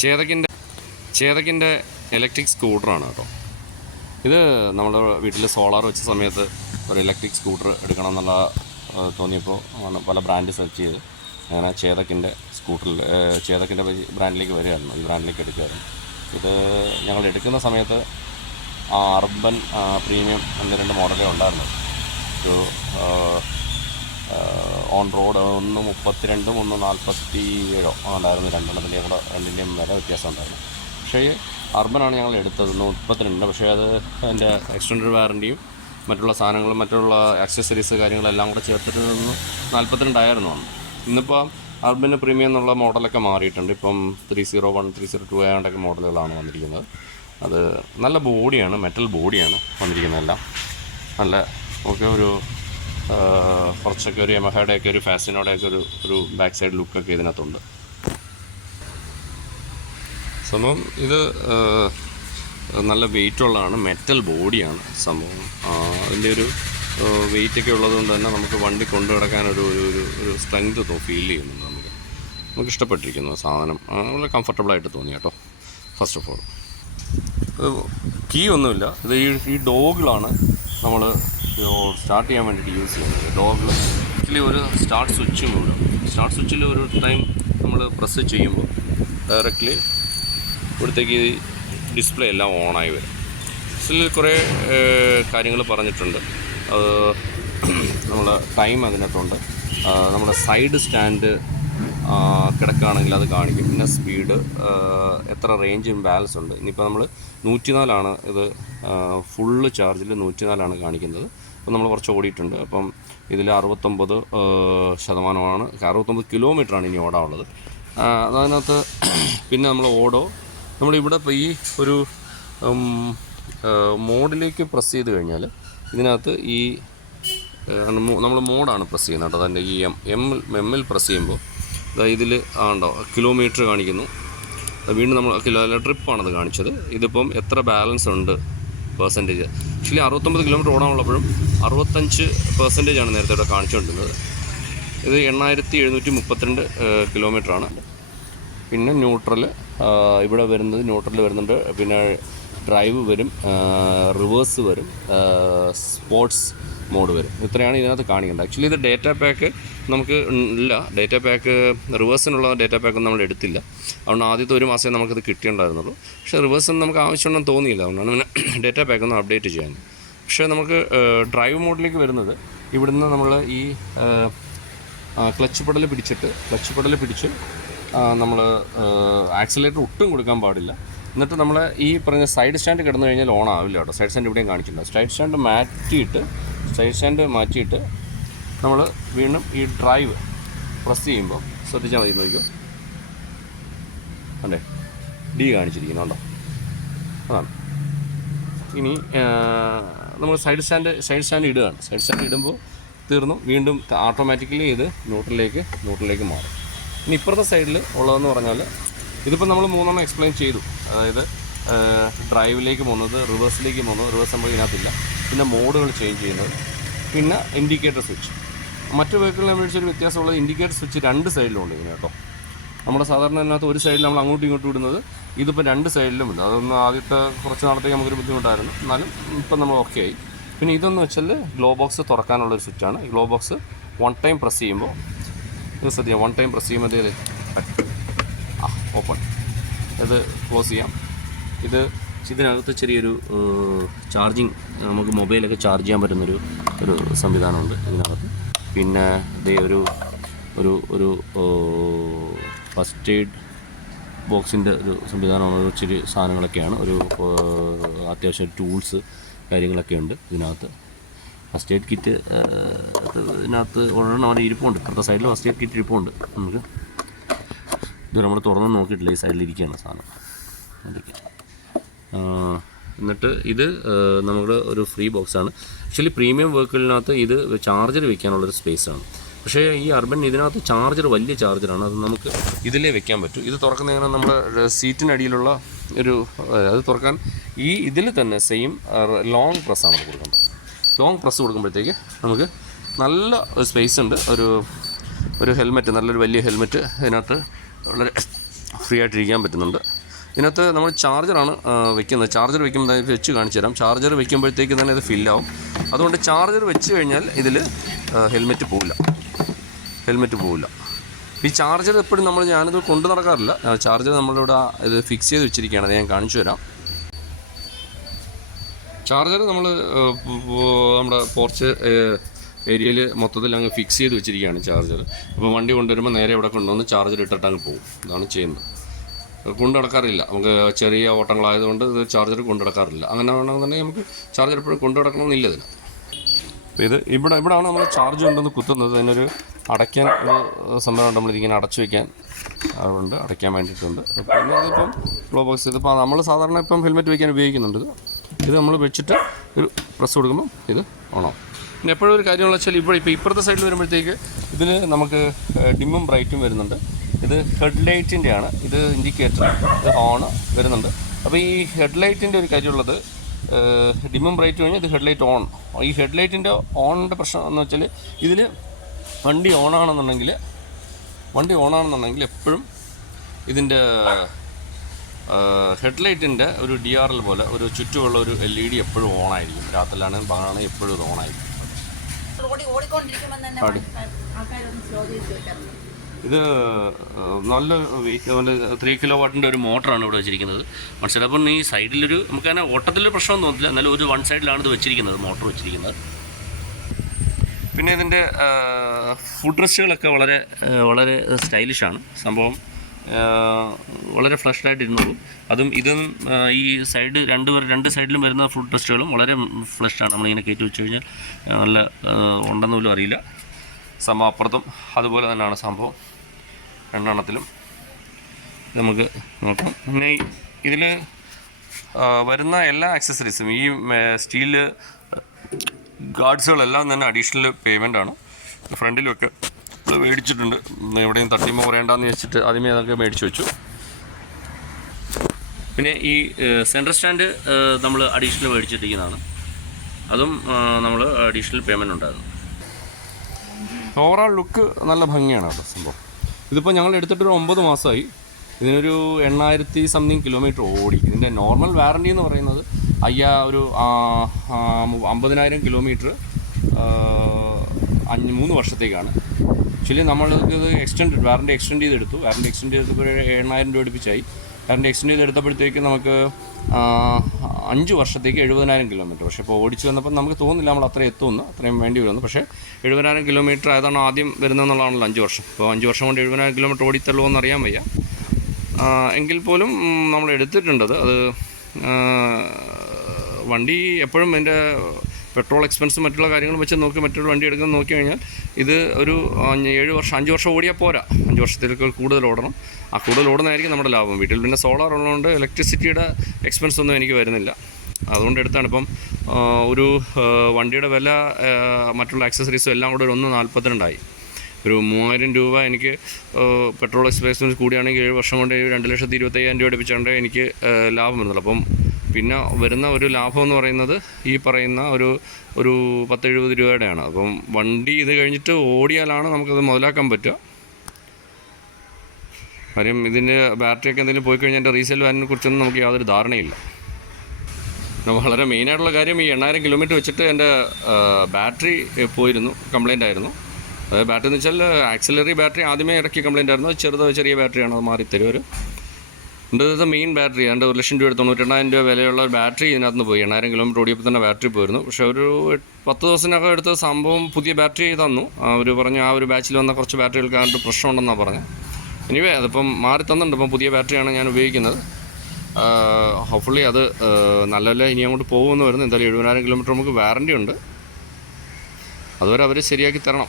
ചേതക്കിൻ്റെ electric സ്കൂട്ടറാണ് കേട്ടോ. ഇത് നമ്മുടെ വീട്ടിൽ സോളാർ വെച്ച സമയത്ത് ഒരു ഇലക്ട്രിക് സ്കൂട്ടർ എടുക്കണം എന്നുള്ള തോന്നിയപ്പോൾ പല ബ്രാൻഡ് സെർച്ച് ചെയ്ത് അങ്ങനെ ചേതക്കിൻ്റെ ബ്രാൻഡിലേക്ക് വരികയായിരുന്നു. ഈ ബ്രാൻഡിലേക്ക് എടുക്കുകയായിരുന്നു. ഇത് ഞങ്ങൾ എടുക്കുന്ന സമയത്ത് അർബൻ പ്രീമിയം എന്ന് 2 മോഡലേ ഉണ്ടായിരുന്നു. ഒരു ഓൺ റോഡ് 132 147 ഉണ്ടായിരുന്നു. രണ്ടിൻ്റെയും വില വ്യത്യാസം ഉണ്ടായിരുന്നു. പക്ഷേ അർബനാണ് ഞങ്ങൾ എടുത്തത് 32. പക്ഷേ അത് അതിൻ്റെ എക്സ്റ്റൻഡഡ് വാറൻറ്റിയും മറ്റുള്ള സാധനങ്ങളും മറ്റുള്ള ആക്സസറീസ് കാര്യങ്ങളെല്ലാം കൂടെ ചേർത്തിട്ട് 42 ആയിരുന്നു അന്ന്. ഇന്നിപ്പോൾ അർബന് പ്രീമിയം എന്നുള്ള മോഡലൊക്കെ മാറിയിട്ടുണ്ട്. ഇപ്പം 301 302 ആയതുകൊണ്ടൊക്കെ മോഡലുകളാണ് വന്നിരിക്കുന്നത്. അത് നല്ല ബോഡിയാണ്, മെറ്റൽ ബോഡിയാണ് വന്നിരിക്കുന്നതെല്ലാം. നല്ല ഒക്കെ ഒരു കുറച്ചൊക്കെ ഒരു യമഹയുടെയൊക്കെ ഒരു ഫാസിനോടെയൊക്കെ ഒരു ബാക്ക് സൈഡ് ലുക്കൊക്കെ ഇതിനകത്തുണ്ട്. സംഭവം ഇത് നല്ല വെയിറ്റുള്ളതാണ്, മെറ്റൽ ബോഡിയാണ് സംഭവം. അതിൻ്റെ ഒരു വെയിറ്റൊക്കെ ഉള്ളതുകൊണ്ട് തന്നെ നമുക്ക് വണ്ടി കൊണ്ടു കിടക്കാൻ ഒരു സ്ട്രെങ്ത് ഫീൽ ചെയ്യുന്നുണ്ട്. നമുക്ക് ഇഷ്ടപ്പെട്ടിരിക്കുന്നു സാധനം. വളരെ കംഫർട്ടബിളായിട്ട് തോന്നി കേട്ടോ. ഫസ്റ്റ് ഓഫ് ഓൾ ഇത് കീ ഒന്നുമില്ല. ഇത് ഈ ഡോഗിളാണ് നമ്മൾ സ്റ്റാർട്ട് ചെയ്യാൻ വേണ്ടിയിട്ട് യൂസ് ചെയ്യുന്നത്. ഡോഗിൾ ആക്ച്വലി ഒരു സ്റ്റാർട്ട് സ്വിച്ചും ഇവിടെ. സ്റ്റാർട്ട് സ്വിച്ചിൽ ഒരു ടൈം നമ്മൾ പ്രസ് ചെയ്യുമ്പോൾ ഡയറക്റ്റ്ലി ഇവിടത്തേക്ക് ഡിസ്പ്ലേ എല്ലാം ഓണായി വരും. ഇതിൽ കുറേ കാര്യങ്ങൾ പറഞ്ഞിട്ടുണ്ട്. നമ്മൾ ടൈം അതിനകത്തുണ്ട്. നമ്മുടെ സൈഡ് സ്റ്റാൻഡ് കിടക്കുകയാണെങ്കിൽ അത് കാണിക്കും. പിന്നെ സ്പീഡ്, എത്ര റേഞ്ച് ബാലൻസ് ഉണ്ട്. ഇനിയിപ്പോൾ നമ്മൾ 104 ഇത് ഫുള്ള് ചാർജിൽ 104 കാണിക്കുന്നത്. അപ്പോൾ നമ്മൾ കുറച്ച് ഓടിയിട്ടുണ്ട്. അപ്പം ഇതിൽ 69% 69 കിലോമീറ്ററാണ് ഇനി ഓടാനുള്ളത്. അതിനകത്ത് പിന്നെ നമ്മളിവിടെ ഇപ്പോൾ ഈ ഒരു മോഡിലേക്ക് പ്രസ് ചെയ്ത് കഴിഞ്ഞാൽ ഇതിനകത്ത് ഈ നമ്മൾ മോഡാണ് പ്രസ് ചെയ്യുന്നത് കേട്ടോ. അതിൻ്റെ ഈ എമ്മിൽ പ്രസ് ചെയ്യുമ്പോൾ ഇതിൽ ഉണ്ടോ കിലോമീറ്റർ കാണിക്കുന്നു. വീണ്ടും നമ്മൾ ട്രിപ്പാണത് കാണിച്ചത്. ഇതിപ്പം എത്ര ബാലൻസ് ഉണ്ട് പെർസെൻറ്റേജ്. ആക്ച്വലി 69 കിലോമീറ്റർ ഓടാനുള്ളപ്പോഴും 65% നേരത്തെ ഇവിടെ കാണിച്ചുകൊണ്ടിരുന്നത്. ഇത് 8732 കിലോമീറ്ററാണ്. പിന്നെ ന്യൂട്രൽ ഇവിടെ വരുന്നത്, ന്യൂട്രൽ വരുന്നുണ്ട്. പിന്നെ ഡ്രൈവ് വരും, റിവേഴ്സ് വരും, സ്പോർട്സ് മോഡ് വരും. ഇത്രയാണ് ഇതിനകത്ത് കാണിക്കേണ്ടത്. ആക്ച്വലി ഇത് ഡേറ്റാ പാക്ക് നമുക്ക് ഇല്ല. ഡേറ്റാ പാക്ക് റിവേഴ്സിനുള്ള ഡേറ്റാ പാക്കൊന്നും നമ്മൾ എടുത്തില്ല. അതുകൊണ്ട് ആദ്യത്തെ 1 മാസമേ നമുക്കത് കിട്ടിയിട്ടുണ്ടായിരുന്നുള്ളൂ. പക്ഷേ റിവേഴ്സിന് നമുക്ക് ആവശ്യമുണ്ടെന്ന് തോന്നിയില്ല. അതുകൊണ്ടാണ് പിന്നെ ഡേറ്റാ പാക്കൊന്നും അപ്ഡേറ്റ് ചെയ്യാൻ. പക്ഷേ നമുക്ക് ഡ്രൈവ് മോഡിലേക്ക് വരുന്നത് ഇവിടുന്ന് നമ്മൾ ഈ ക്ലച്ച് പെഡൽ പിടിച്ച് നമ്മൾ ആക്സിലേറ്റർ ഒട്ടും കൊടുക്കാൻ പാടില്ല. എന്നിട്ട് നമ്മൾ ഈ പറഞ്ഞ സൈഡ് സ്റ്റാൻഡ് കിടന്നു കഴിഞ്ഞാൽ ഓൺ ആവില്ല കേട്ടോ. സൈഡ് സ്റ്റാൻഡ് ഇവിടെയും കാണിച്ചിട്ടുണ്ട്. സൈഡ് സ്റ്റാൻഡ് മാറ്റിയിട്ട് നമ്മൾ വീണ്ടും ഈ ഡ്രൈവ് പ്രസ് ചെയ്യുമ്പോൾ ശ്രദ്ധിച്ചാൽ മതി. നോക്കിയോ, അല്ലേ ഡി കാണിച്ചിരിക്കുന്നുണ്ടോ, അതാണ്. ഇനി നമ്മൾ സൈഡ് സ്റ്റാൻഡ് ഇടുകയാണ്. സൈഡ് സ്റ്റാൻഡ് ഇടുമ്പോൾ തീർന്നു. വീണ്ടും ഓട്ടോമാറ്റിക്കലി ഇത് ന്യൂട്രലിലേക്ക് മാറും. ഇനി ഇപ്പുറത്തെ സൈഡിൽ ഉള്ളതെന്ന് പറഞ്ഞാൽ ഇതിപ്പോൾ നമ്മൾ 3 എക്സ്പ്ലെയിൻ ചെയ്തു. അതായത് ഡ്രൈവിലേക്ക് പോകുന്നത്, റിവേഴ്സിലേക്ക് പോകുന്നത്, റിവേഴ്സ് നമ്മൾ ഇതിനകത്തില്ല. പിന്നെ മോഡുകൾ ചേഞ്ച് ചെയ്യുന്നത്, പിന്നെ ഇൻഡിക്കേറ്റർ സ്വിച്ച്. മറ്റു വെഹിക്കിളിനെ അപേക്ഷിച്ചൊരു വ്യത്യാസമുള്ളത് ഇൻഡിക്കേറ്റർ സ്വിച്ച് 2 സൈഡിലുണ്ട് ഇതിന് കേട്ടോ. നമ്മുടെ സാധാരണ ഇതിനകത്ത് ഒരു സൈഡിൽ നമ്മൾ അങ്ങോട്ടും ഇങ്ങോട്ടും ഇടുന്നത്, ഇതിപ്പോൾ 2 സൈഡിലുമില്ല. അതൊന്ന് ആദ്യത്തെ കുറച്ച് നാളത്തേക്ക് നമുക്കൊരു ബുദ്ധിമുട്ടായിരുന്നു. എന്നാലും ഇപ്പം നമ്മൾ ഓക്കെ ആയി. പിന്നെ ഇതെന്ന് വെച്ചാൽ ഗ്ലോ ബോക്സ് തുറക്കാനുള്ളൊരു സ്വിച്ചാണ്. ഈ ഗ്ലോ ബോക്സ് 1 ടൈം പ്രസ് ചെയ്യുമ്പോൾ ഇത് ശ്രദ്ധിക്കാം. 1 ടൈം പ്രസ് ചെയ്യുമ്പോൾ ഓപ്പൺ, ഇത് ക്ലോസ് ചെയ്യാം. ഇതിനകത്ത് ചെറിയൊരു ചാർജിങ്, നമുക്ക് മൊബൈലൊക്കെ ചാർജ് ചെയ്യാൻ പറ്റുന്നൊരു സംവിധാനമുണ്ട് ഇതിനകത്ത്. പിന്നെ ഇതേ ഒരു ഫസ്റ്റ് എയ്ഡ് ബോക്സിൻ്റെ ഒരു സംവിധാനമാണ്. ഇച്ചിരി സാധനങ്ങളൊക്കെയാണ്. അത്യാവശ്യം ടൂൾസ് കാര്യങ്ങളൊക്കെ ഉണ്ട് ഇതിനകത്ത്. ഫസ്റ്റ് എയ്ഡ് കിറ്റ് ഇതിനകത്ത് ഒരെണ്ണം അവിടെ ഇരിപ്പുണ്ട്. ഇപ്പുറത്തെ സൈഡിൽ ഫസ്റ്റ് എയ്ഡ് കിറ്റ് ഇരിപ്പുണ്ട്. നമുക്ക് ഇത് നമ്മൾ തുറന്ന് നോക്കിയിട്ടില്ല. ഈ സൈഡിലിരിക്കുകയാണ് സാധനം. എന്നിട്ട് ഇത് നമ്മുടെ ഒരു ഫ്രീ ബോക്സാണ്. ആക്ച്വലി പ്രീമിയം വെഹിക്കിളിനകത്ത് ഇത് ചാർജർ വെക്കാനുള്ളൊരു സ്പേസാണ്. പക്ഷേ ഈ അർബൻ ഇതിനകത്ത് ചാർജർ വലിയ ചാർജറാണ്. അത് നമുക്ക് ഇതിലേ വെക്കാൻ പറ്റും. ഇത് തുറക്കുന്നതിന് നമ്മുടെ സീറ്റിനടിയിലുള്ള അത് തുറക്കാൻ ഇതിൽ തന്നെ സെയിം ലോങ് പ്രസ്സാണ് കൊടുക്കേണ്ടത്. ലോങ് പ്രസ് കൊടുക്കുമ്പോഴത്തേക്ക് നമുക്ക് നല്ല സ്പേസ് ഉണ്ട്. ഒരു ഹെൽമെറ്റ്, നല്ലൊരു വലിയ ഹെൽമെറ്റ് ഇതിനകത്ത് വളരെ ഫ്രീ ആയിട്ടിരിക്കാൻ പറ്റുന്നുണ്ട്. ഇതിനകത്ത് നമ്മൾ ചാർജറാണ് വെക്കുന്നത്. ചാർജർ വെക്കുമ്പോൾ വെച്ച് കാണിച്ചു തരാം. ചാർജർ വെക്കുമ്പോഴത്തേക്ക് തന്നെ ഇത് ഫില്ലാവും. അതുകൊണ്ട് ചാർജർ വെച്ച് കഴിഞ്ഞാൽ ഇതിൽ ഹെൽമെറ്റ് പോവില്ല. ഈ ചാർജർ എപ്പോഴും ഞാനിത് കൊണ്ടു നടക്കാറില്ല. ചാർജർ നമ്മളിവിടെ ഇത് ഫിക്സ് ചെയ്ത് വെച്ചിരിക്കുകയാണ്. അത് ഞാൻ കാണിച്ചു തരാം. ചാർജർ നമ്മൾ നമ്മുടെ പോർച്ച് ഏരിയയിൽ മൊത്തത്തിൽ അങ്ങ് ഫിക്സ് ചെയ്ത് വെച്ചിരിക്കുകയാണ് ചാർജർ. അപ്പോൾ വണ്ടി കൊണ്ടുവരുമ്പോൾ നേരെ ഇവിടെ കൊണ്ടുവന്ന് ചാർജർ ഇട്ടിട്ട് അങ്ങ് പോകും. ഇതാണ് ചെയ്യുന്നത്. കൊണ്ടു നടക്കാറില്ല. നമുക്ക് ചെറിയ ഓട്ടങ്ങളായതുകൊണ്ട് ഇത് ചാർജർ കൊണ്ടു നടക്കാറില്ല. അങ്ങനെ വേണമെന്നുണ്ടെങ്കിൽ നമുക്ക് ചാർജർ എപ്പോഴും കൊണ്ടു നടക്കണമെന്നില്ല ഇതിന്. അപ്പോൾ ഇവിടെയാണ് നമ്മൾ ചാർജ് കൊണ്ടുവന്ന് കുത്തുന്നത്. അതിനൊരു അടയ്ക്കാൻ സംഭവമുണ്ട്. നമ്മളിതിങ്ങനെ അടച്ചു വയ്ക്കാൻ അതുകൊണ്ട് അടയ്ക്കാൻ വേണ്ടിയിട്ടുണ്ട്. പിന്നെ ഇതിപ്പം ഫ്ലോ ബോക്സ് ഇതിപ്പോൾ നമ്മൾ സാധാരണ ഇപ്പം ഹെൽമെറ്റ് വയ്ക്കാൻ ഉപയോഗിക്കുന്നുണ്ട്. ഇത് നമ്മൾ വെച്ചിട്ട് ഒരു പ്രസ് കൊടുക്കുമ്പോൾ ഇത് ഓണാവും. പിന്നെ എപ്പോഴും ഒരു കാര്യമെന്ന് വെച്ചാൽ ഇപ്പോൾ ഇപ്പുറത്തെ സൈഡിൽ വരുമ്പോഴത്തേക്ക് ഇതിൽ നമുക്ക് ഡിമ്മും ബ്രൈറ്റും വരുന്നുണ്ട്. ഇത് ഹെഡ്ലൈറ്റിൻ്റെ ആണ്. ഇത് ഇൻഡിക്കേറ്റർ, ഇത് ഹോണ് വരുന്നുണ്ട്. അപ്പോൾ ഈ ഹെഡ്ലൈറ്റിൻ്റെ ഒരു കാര്യമുള്ളത് ഡിമ്മും ബ്രൈറ്റ് കഴിഞ്ഞാൽ ഇത് ഹെഡ്ലൈറ്റ് ഓൺ. ഈ ഹെഡ്ലൈറ്റിൻ്റെ ഓണിൻ്റെ പ്രശ്നം എന്ന് വെച്ചാൽ ഇതിൽ വണ്ടി ഓണാണെന്നുണ്ടെങ്കിൽ എപ്പോഴും ഇതിൻ്റെ ഹെഡ്ലൈറ്റിൻ്റെ ഒരു DRL പോലെ ഒരു ചുറ്റുമുള്ള ഒരു LED എപ്പോഴും ഓണായിരിക്കും. രാത്രിയിലാണ് പകലാണ് എപ്പോഴും ഇത് ഓണായിരിക്കും. ഇത് നല്ല 3 കിലോവാട്ടിൻ്റെ ഒരു മോട്ടറാണ് ഇവിടെ വെച്ചിരിക്കുന്നത്. മനസ്സിലായി. അപ്പം ഈ സൈഡിലൊരു നമുക്കങ്ങനെ ഓട്ടത്തിലൊരു പ്രശ്നമൊന്നും തോന്നില്ല. എന്നാലും ഒരു വൺ സൈഡിലാണ് ഇത് വെച്ചിരിക്കുന്നത്, മോട്ടർ വെച്ചിരിക്കുന്നത്. പിന്നെ ഇതിൻ്റെ ഫുഡ് റെസ്റ്റുകളൊക്കെ വളരെ സ്റ്റൈലിഷാണ് സംഭവം. വളരെ ഫ്ലഷ്ഡായിട്ട് ഇരുന്നുള്ളൂ. ഇതും ഈ സൈഡ് രണ്ട് സൈഡിലും വരുന്ന ഫുഡ് റെസ്റ്റുകളും വളരെ ഫ്ലഷ്ഡാണ്. നമ്മളിങ്ങനെ കയറ്റി വെച്ച് കഴിഞ്ഞാൽ നല്ല ഉണ്ടെന്ന് പോലും അറിയില്ല. സംഭവം അപ്പുറത്തും അതുപോലെ തന്നെയാണ് സംഭവം. രണ്ടെണ്ണത്തിലും നമുക്ക് നോക്കാം. പിന്നെ ഇതിൽ വരുന്ന എല്ലാ ആക്സസറീസും ഈ സ്റ്റീല് ഗാർഡ്സുകളെല്ലാം തന്നെ അഡീഷണൽ പേയ്മെൻ്റാണ്. ഫ്രണ്ടിലൊക്കെ മേടിച്ചിട്ടുണ്ട്. എവിടെയും തട്ടിമ കുറയേണ്ടെന്ന് വെച്ചിട്ട് ആദ്യമേ അതൊക്കെ മേടിച്ച് വെച്ചു. പിന്നെ ഈ സെൻട്രൽ സ്റ്റാൻഡ് നമ്മൾ അഡീഷണൽ മേടിച്ചിട്ടിരിക്കുന്നതാണ്. അതും നമ്മൾ അഡീഷണൽ പേയ്മെൻറ്റ് ഉണ്ടായിരുന്നു. ഓവറോൾ ലുക്ക് നല്ല ഭംഗിയാണ് കേട്ടോ സംഭവം. ഇതിപ്പോൾ ഞങ്ങൾ എടുത്തിട്ടൊരു 9 മാസമായി. ഇതിനൊരു 8000 സംതിങ് കിലോമീറ്റർ ഓടി. ഇതിൻ്റെ നോർമൽ വാറണ്ടി എന്ന് പറയുന്നത് 50,000 കിലോമീറ്റർ 3 വർഷത്തേക്കാണ്. ആക്ച്വലി നമ്മൾക്ക് ഇത് വാറണ്ടി എക്സ്റ്റെൻഡ് ചെയ്തെടുത്തു. വാറണ്ടി എക്സ്റ്റെൻഡ് ചെയ്തപ്പോൾ 7,000 രൂപ അടുപ്പിച്ചായി. വാറണ്ടി എക്സ്റ്റെൻഡ് ചെയ്തെടുത്തപ്പോഴത്തേക്ക് നമുക്ക് 5 വർഷത്തേക്ക് 70,000 കിലോമീറ്റർ. പക്ഷേ ഇപ്പോൾ ഓടിച്ച് വന്നപ്പോൾ നമുക്ക് തോന്നുന്നില്ല നമ്മൾ അത്രയും വേണ്ടി വരുന്നു. പക്ഷേ 70,000 കിലോമീറ്റർ ആയതാണ് ആദ്യം വരുന്നതെന്നുള്ളതാണല്ലോ 5 വർഷം. അപ്പോൾ 5 വർഷം കൊണ്ട് 70,000 കിലോമീറ്റർ ഓടിത്തള്ളൂ എന്നറിയാൻ വയ്യ. എങ്കിൽ പോലും നമ്മൾ എടുത്തിട്ടുണ്ടത്. അത് വണ്ടി എപ്പോഴും എൻ്റെ പെട്രോൾ എക്സ്പെൻസും മറ്റുള്ള കാര്യങ്ങളും വെച്ച് നോക്കി മറ്റൊരു വണ്ടി എടുക്കുന്നത് നോക്കി കഴിഞ്ഞാൽ ഇത് ഒരു 5 വർഷം ഓടിയാൽ പോരാ. 5 വർഷത്തിലേക്ക് കൂടുതൽ ഓടണം. കൂടുതൽ ഓടുന്നതായിരിക്കും നമ്മുടെ ലാഭം. വീട്ടിൽ പിന്നെ സോളാർ ഉള്ളതുകൊണ്ട് ഇലക്ട്രിസിറ്റിയുടെ എക്സ്പെൻസ് ഒന്നും എനിക്ക് വരുന്നില്ല. അതുകൊണ്ട് എടുത്താണ്. ഇപ്പം ഒരു വണ്ടിയുടെ വില മറ്റുള്ള ആക്സസറീസും എല്ലാം കൂടെ ഒരു 1,42 ഒരു 3,000 രൂപ എനിക്ക് പെട്രോൾ എക്സ്പെൻസ് കൂടിയാണെങ്കിൽ 7 വർഷം കൊണ്ട് 2,25,000 രൂപ അടുപ്പിച്ചാണ്ട് എനിക്ക് ലാഭം വരുന്നുള്ളൂ. അപ്പം പിന്നെ വരുന്ന ഒരു ലാഭം എന്ന് പറയുന്നത് ഈ പറയുന്ന ഒരു 10-70 രൂപയുടെയാണ്. അപ്പം വണ്ടി ഇത് കഴിഞ്ഞിട്ട് ഓടിയാലാണ് നമുക്കത് മുതലാക്കാൻ പറ്റുക. കാര്യം ഇതിൻ്റെ ബാറ്ററിയൊക്കെ എന്തെങ്കിലും പോയി കഴിഞ്ഞാൽ എൻ്റെ റീസെയിൽ വാലിനെ കുറിച്ചൊന്നും നമുക്ക് യാതൊരു ധാരണയില്ല. വളരെ മെയിനായിട്ടുള്ള കാര്യം ഈ 8,000 കിലോമീറ്റർ വെച്ചിട്ട് എൻ്റെ ബാറ്ററി പോയിരുന്നു, കംപ്ലൈൻ്റ് ആയിരുന്നു. അതായത് ബാറ്ററി എന്ന് വെച്ചാൽ ആക്സിലറി ബാറ്ററി ആദ്യമേ ഇറക്കി കംപ്ലൈൻ്റ് ആയിരുന്നു. ചെറിയ ബാറ്ററിയാണ്, അത് മാറിത്തരും ഒരു. ഇത് മെയിൻ ബാറ്ററി 1,00,000 രൂപ 98,000 രൂപ വിലയുള്ള ഒരു ബാറ്ററി ഇതിനകത്ത് നിന്ന് പോയി. 8,000 കിലോമീറ്റർ ഓടിയപ്പോൾ തന്നെ ബാറ്ററി പോയിരുന്നു. പക്ഷേ ഒരു 10 ദിവസത്തിനകം എടുത്ത സംഭവം പുതിയ ബാറ്ററി തന്നു. അവർ പറഞ്ഞു ആ ഒരു ബാച്ചിൽ വന്ന കുറച്ച് ബാറ്ററികൾക്ക് അതിൻ്റെ പ്രശ്നമുണ്ടെന്നാണ് പറഞ്ഞത്. എനിവേ അതിപ്പം മാറി തന്നിട്ടുണ്ട്. ഇപ്പം പുതിയ ബാറ്ററിയാണ് ഞാൻ ഉപയോഗിക്കുന്നത്. ഹോപ്പ്ഫുള്ളി അത് നല്ല ഇനി അങ്ങോട്ട് പോകുമെന്ന് വരുന്നു. എന്തായാലും 70,000 കിലോമീറ്റർ നമുക്ക് വാറണ്ടി ഉണ്ട്. അതുവരെ അവർ ശരിയാക്കി തരണം.